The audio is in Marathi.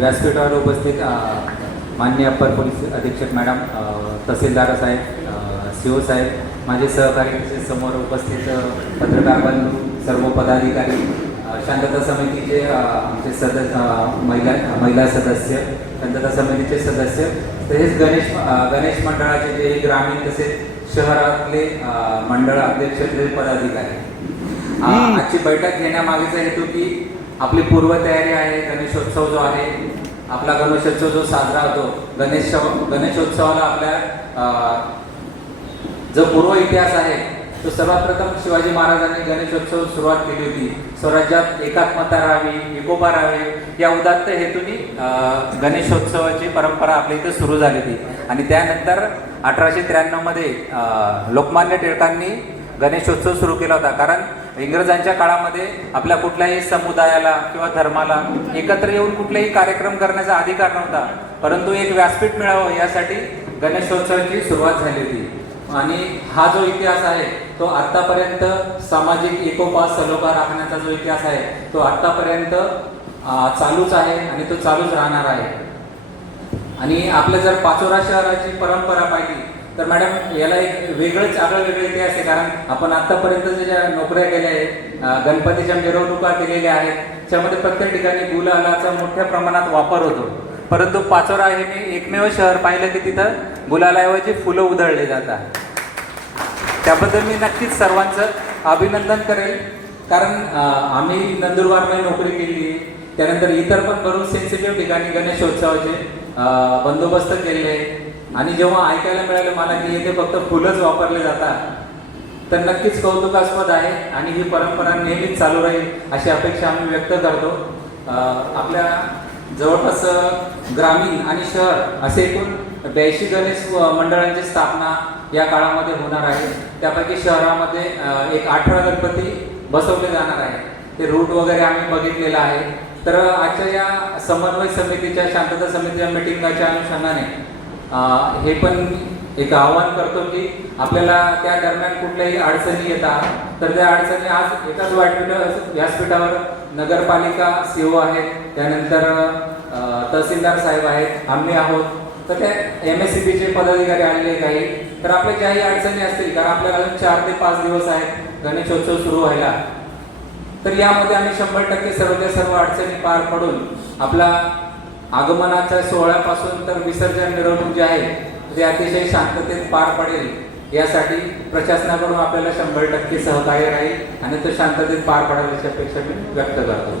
व्यासपीठावर उपस्थित अ, माननीय अप्पर पोलीस अधीक्षक मॅडम तहसीलदार साहेब सी ओ साहेब माझे सहकारी समोर उपस्थित पत्रकार बंधू सर्व पदाधिकारी शांतता समितीचे आमचे सदस्य महिला महिला सदस्य शांतता समितीचे सदस्य तसेच गणेश गणेश मंडळाचे जे ग्रामीण तसेच शहरातले मंडळ अध्यक्ष पदाधिकारी. आजची बैठक घेण्यामागेचा हेतू की आपली पूर्वतयारी आहे गणेशोत्सव जो आहे आपला गणेशोत्सव जो साजरा होतो गणेश गणेशोत्सवाला आपल्या जो पूर्व इतिहास आहे तो सर्वात प्रथम शिवाजी महाराजांनी गणेशोत्सव सुरुवात केली होती. स्वराज्यात एकात्मता राहावी एकोपा राहावी या उदात्त हेतूने गणेशोत्सवाची परंपरा आपल्या इथे सुरू झाली होती. आणि त्यानंतर अठराशे त्र्याण्णवमध्ये लोकमान्य टिळकांनी गणेशोत्सव सुरू केला होता. कारण इंग्रजांच्या काळामध्ये आपल्या कुठल्याही समुदायाला किंवा धर्माला एकत्र येऊन कुठलाही कार्यक्रम करण्याचा अधिकार नव्हता. परंतु एक व्यासपीठ मिळावं यासाठी गणेशोत्सवाची सुरुवात झाली होती आणि हा जो इतिहास आहे तो आतापर्यंत सामाजिक एकोपा सलोखा राखण्याचा जो इतिहास आहे तो आतापर्यंत चालूच आहे आणि तो चालूच राहणार आहे. आणि आपल्या जर पाचोरा शहराची परंपरा पाहिली तर मॅडम याला एक वेगळंच आगळं वेगळं इतिहास आहे कारण आपण आतापर्यंत ज्या नोकऱ्या केल्या आहेत गणपतीच्या मिरवणुका केलेल्या आहेत त्यामध्ये प्रत्येक ठिकाणी गुलालाचा मोठ्या प्रमाणात वापर होतो. परंतु पाचोरा हे मी एकमेव शहर पाहिलं की तिथं गुलालाऐवजी फुलं उधळले जातात. त्याबद्दल मी नक्कीच सर्वांचं अभिनंदन करेल. कारण आम्ही नंदुरबारमध्ये नोकरी केली त्यानंतर इतर पण भरून सेन्सिटिव्ह ठिकाणी गणेशोत्सवाचे बंदोबस्त केले आणि जेव्हा ऐकायला मिळालं मला की येथे फक्त फुलंच वापरले जातात तर नक्कीच कौतुकास्पद आहे आणि ही परंपरा नेहमीच चालू राहील अशी अपेक्षा आम्ही व्यक्त करतो. आपल्या जवळपास ग्रामीण आणि शहर असे एकूण ब्याऐंशी गणेश मंडळांची स्थापना या काळामध्ये होणार आहे. त्यापैकी शहरामध्ये एक अठरा गणपती बसवले जाणार आहे ते रूट वगैरे आम्ही बघितलेलं आहे. तर आजच्या या समन्वय समितीच्या शांतता समितीच्या मिटिंगाच्या अनुषंगाने हे पण एक आवाहन करतो की आपल्याला त्या दरम्यान कुठल्याही अडचणी येतात तर त्या अडचणी आज एकाच वाटपीठ व्यासपीठावर नगरपालिका सीओ आहेत त्यानंतर तहसीलदार साहेब आहेत आम्ही आहोत. तर त्या एम एस सी बीचे पदाधिकारी आलेले काही. तर आपल्या ज्याही अडचणी असतील कारण आपल्याला अजून चार ते पाच दिवस आहेत गणेशोत्सव सुरू व्हायला तर यामध्ये आम्ही शंभर टक्के सर्व त्या सर्व अडचणी पार पडून आपला आगमनाच्या सोहळ्यापासून तर विसर्जन मिरवणूक जे आहे ते अतिशय शांततेत पार पडेल. यासाठी प्रशासनाकडून आपल्याला शंभर टक्के सहकार्य राहील आणि तो शांततेत पार पडेल अपेक्षा मी व्यक्त करतो.